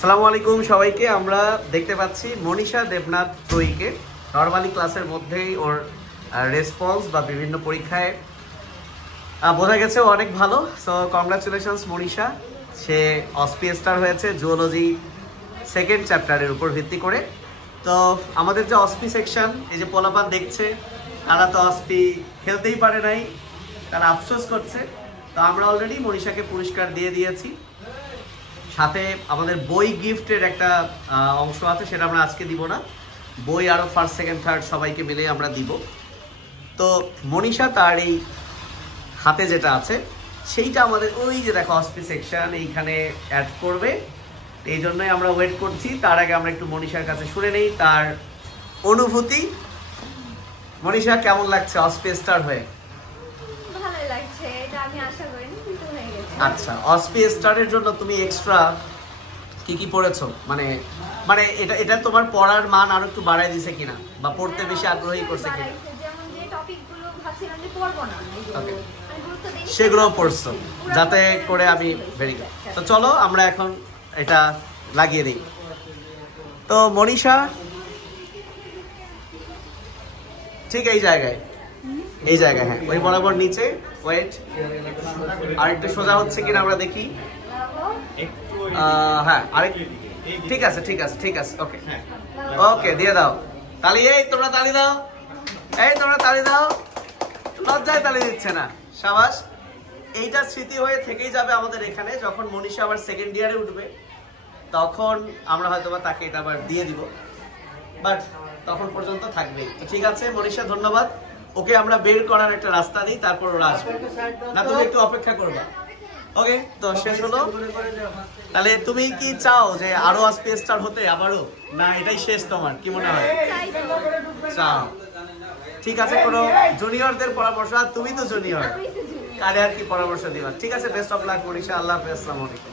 আসসালামু আলাইকুম সবাইকে। আমরা দেখতে পাচ্ছি মনীষা দেবনাথ ত্রয়ীকে নর্মালি ক্লাসের মধ্যেই ওর রেসপন্স বা বিভিন্ন পরীক্ষায় বোঝা গেছে ও অনেক ভালো। সো কংগ্রাচুলেশনস মনীষা, সে অসপি স্টার হয়েছে জুওলজি সেকেন্ড চ্যাপ্টারের উপর ভিত্তি করে। তো আমাদের যে অসপি সেকশন, এই যে পোলাপান দেখছে, তারা তো অসপি খেলতেই পারে নাই, তারা আফসোস করছে। তো আমরা অলরেডি মনীষাকে পুরস্কার দিয়ে দিয়েছি, সাথে আমাদের বই গিফটের একটা অংশ আছে, সেটা আমরা আজকে দিব না। বই আরও ফার্স্ট সেকেন্ড থার্ড সবাইকে মিলে আমরা দিব। তো মনীষা তার এই হাতে যেটা আছে সেইটা আমাদের ওই যে দেখো অসপি সেকশন এইখানে অ্যাড করবে, এই জন্যই আমরা ওয়েট করছি। তার আগে আমরা একটু মনীষার কাছে শুনে নেই তার অনুভূতি। মনীষা, কেমন লাগছে অসপি স্টার হয়ে? ভালো লাগছে, এটা আমি আশা করিনি কিন্তু হয়ে গেছে। আচ্ছা, অসপি স্টারের জন্য তুমি এক্সট্রা কি পড়েছো? মানে মানে এটা তোমার পড়ার মান আরো একটু বাড়াই দিছে কিনা, বা পড়তে বেশি আগ্রহী করছে কিনা? যেমন যে টপিকগুলো ভাবছিলাম যে পড়বো না, ওকে, মানে গুরুত্ব দেই সেগুলো পড়ছো, যাতে করে আমি ভেরি গুড। তো চলো আমরা এখন এটা লাগিয়ে দিই। তো মনীষা ঠিক এই জায়গায় হ্যাঁ, ওই বরাবর নিচে। ওয়েট, আর একটু সোজা হচ্ছে কিনা আমরা দেখি। হ্যাঁ, আরেক, ঠিক আছে ওকে ওকে, দিয়ে দাও তালি। এই তোমরা তালি দাও, লজ্জায় তালি দিচ্ছে না, সাবাস। এইটা স্মৃতি হয়ে থেকেই যাবে আমাদের এখানে। যখন মনীষা আবার সেকেন্ড ইয়ারে উঠবে তখন আমরা হয়তো বা তাকে এটা আবার দিয়ে দিব, বাট তখন পর্যন্ত থাকবেই। ঠিক আছে মনীষা, ধন্যবাদ। ওকে আমরা বের করার একটা রাস্তা দিই, তারপর ওরা আসবে। না, তুমি একটু অপেক্ষা করবা। ওকে, তো শেষ হলো। তাহলে তুমি কি চাও যে আরো অসপি স্টার হতে আবারও, না এটাই শেষ? তোমার কি মনে হয়? চাও, ঠিক আছে। কোনো জুনিয়রদের পরামর্শ, আর তুমি তো জুনিয়র, কারে আর কি পরামর্শ দিবা? ঠিক আছে, বেস্ট অফ লাক মনীষা, আল্লাহ হাফেজ, আসসালামু আলাইকুম।